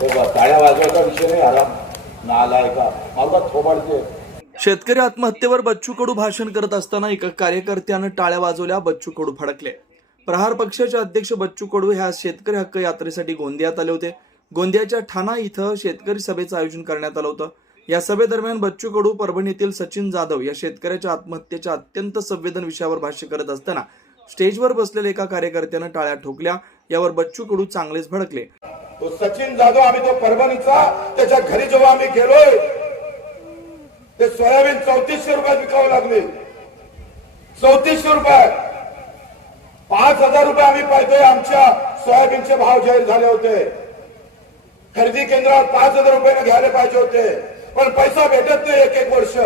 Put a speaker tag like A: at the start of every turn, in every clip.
A: टाळ्या वाजवायचा विषय नाही आराम. नालाय का मला थोबाडते
B: शेतकरी आत्महत्येवर बच्चू कडू भाषण करत असताना एका कार्यकर्त्यानं टाळ्या वाजवल्या बच्चू कडू फडकले. प्रहार पक्षाचे अध्यक्ष बच्चू कडू ह्या शेतकरी हक्क यात्रेसाठी गोंदियात आले होते. गोंदियाच्या ठाणा इथं शेतकरी सभेचं आयोजन करण्यात आलं होतं. या सभेदरम्यान बच्चू कडू परभणीतील सचिन जाधव या शेतकऱ्याच्या आत्महत्येच्या अत्यंत संवेदन विषयावर भाष्य करत असताना स्टेजवर बसलेल्या एका कार्यकर्त्यानं टाळ्या ठोकल्या. यावर बच्चू कडू चांगलेच भडकले.
A: तो सचिन जाधव आम्ही तो परभणीचा त्याच्या घरी जेव्हा आम्ही गेलोय ते सोयाबीन चौतीसशे रुपयात विकावं लागले. चौतीसशे रुपये. पाच हजार रुपये आम्ही पाहतोय आमच्या सोयाबीनचे भाव जाहीर झाले होते. खरेदी केंद्रावर पाच हजार रुपये घ्यायला पाहिजे होते. पण पैसा भेटत नाही एक एक वर्ष.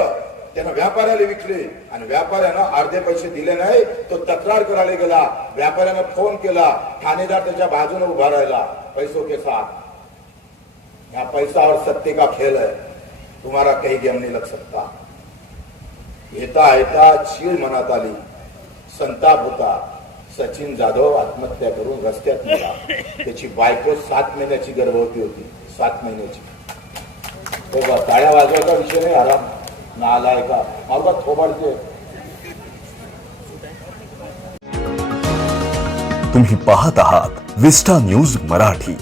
A: त्यानं व्यापाऱ्याला विकले आणि व्यापाऱ्यानं अर्धे पैसे दिले नाही तो तक्रार करायला गेला. व्यापाऱ्यानं फोन केला ठाणेदार त्याच्या बाजूने उभा राहिला. पैसो के साथ. या पैसा और सत्य का खेल है तुम्हारा काही गेम नाही लग सकता. येता येता चीळ मनात आली. संताप होता. सचिन जाधव आत्महत्या करून रस्त्यात गेला. त्याची बायको सात महिन्याची गर्भवती होती. सात महिन्याची. तो बा, टाळ्या वाजवायचा विषय नाही आराम. नालाय का मला थोबाडते
C: तुम्ही पाहत आहात विस्टा न्यूज मराठी.